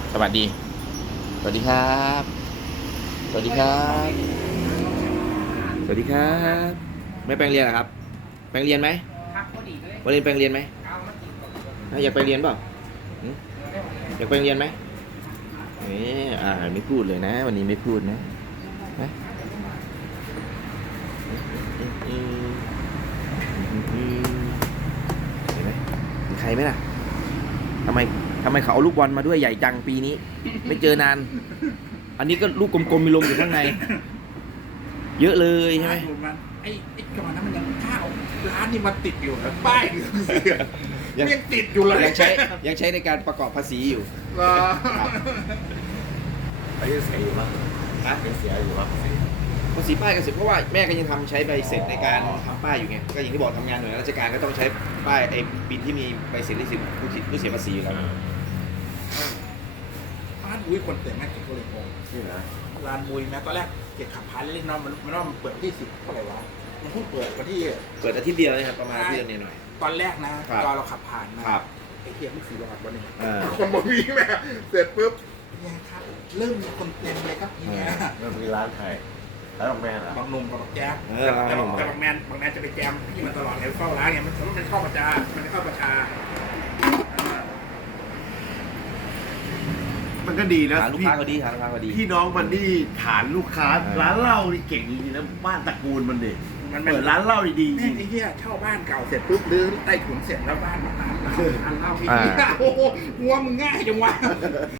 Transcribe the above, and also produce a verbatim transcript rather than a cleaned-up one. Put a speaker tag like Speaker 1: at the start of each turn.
Speaker 1: สวัสดีสวัสดีครับสวัสดีครับสวัสดีครับไม่ไปโรงเรียนเหรอครับไปโรงเรียนไหมวันเรียนไปโรงเรียนไหมอยากไปเรียนเปล่าหืมอยากไปโรงเรียนไหมนี่อ่าไม่พูดเลยนะ วันนี้ไม่พูดนะนะอืมอืมเห็นไหมมีใครไหมล่ะทำไมทำไมเขาเอาลูกบอลมาด้วยใหญ่จังปีนี้ ไม่เจอนาน อันนี้ก็ลูกกลมๆมีลมอยู่ข้างใน เยอะเลยใช่ไหม
Speaker 2: มันไอ้ไอ้ก่อนนั้นมันยังข้าวร้านนี่มันติดอยู่นะป้ายเหลืองเสีย
Speaker 1: ยัง
Speaker 2: ยังติดอยู่เลย
Speaker 1: ยังใช้ยังใช้ในการประกอบภาษีอยู่
Speaker 2: เหรอ
Speaker 3: ไปเสียอยู่ปะ
Speaker 1: นะ
Speaker 3: ไปเสียอยู่ปะ
Speaker 1: ภาษีป้ายก็เสร็จเพราะว่าแม่ก็ยังทำใช้ใบเสร็จในการทำป้ายอยู่ไงก็อย่างที่บอกทำงานหน่วยราชการก็ต้องใช้ป้ายไอ้บินที่มีใบเสร็จที่สิบผู้ที่ผู้เสียภาษีอยู่แล้ว
Speaker 2: ร้านอุ้ยคนเต็มแม่เก็บก็เลยงง
Speaker 3: นี่นะ
Speaker 2: ร้านมุยแม่ตอนแรกเก็บขับพานเล่นๆเน้องมันมันว่ามันเปิดวันที่สิบเท่าไหร่วะมันเพิ่งเปิดวันที่
Speaker 1: เกิดอาทิตย์เดียวนะครับประมาณอาทิตย์เดียวหน่อย
Speaker 2: ตอนแรกนะครับ ตอนเราขับผ่านมา
Speaker 1: ครับ
Speaker 2: ไอ้เทียมไม่สี่รอดวันนี้
Speaker 1: เออ
Speaker 2: คนบอกวิ่งแม่เสร็จปุ๊บเนี่ยครับเริ่มมีคนเต็มเลยครับทีเนี้ย
Speaker 3: มันมีร้านใครร้านโรงแรมอ่ะ
Speaker 2: บางหนุ่มกับบักแจ๊บ
Speaker 1: เออ
Speaker 2: แต่
Speaker 1: ร้านหนุ่ม
Speaker 2: แต่บางแมนบางแมนจะไปแจมที่มันตลอดเลยเฝ้าร้านเนี่ยมันมันเข้าประจามันเข้าประชา
Speaker 3: มันก็ดีนะ
Speaker 1: ฐานลูก
Speaker 3: พี่
Speaker 1: ค้าเขาดีฐานลูกค้าเขาดี
Speaker 3: พี่น้องมันนี่ฐานลูกค้า
Speaker 1: เออ
Speaker 3: ร้านเหล้านี่เก่งจริงๆนะบ้านตระกูลมันเด็
Speaker 2: มัน
Speaker 3: เปิดร้านเหล้าดีๆจ
Speaker 2: แม่
Speaker 3: ริ
Speaker 2: ง
Speaker 3: ง
Speaker 2: ไอ้เหี้ยเช่าบ้านเก่าเสร็จปุ๊บรื้อใต้ถุนเสร็จแล้วบ้านมาตามร้านร้านเหล้าที่
Speaker 1: อ่า
Speaker 2: โอ้โหหัวมึงง่ายจังวะ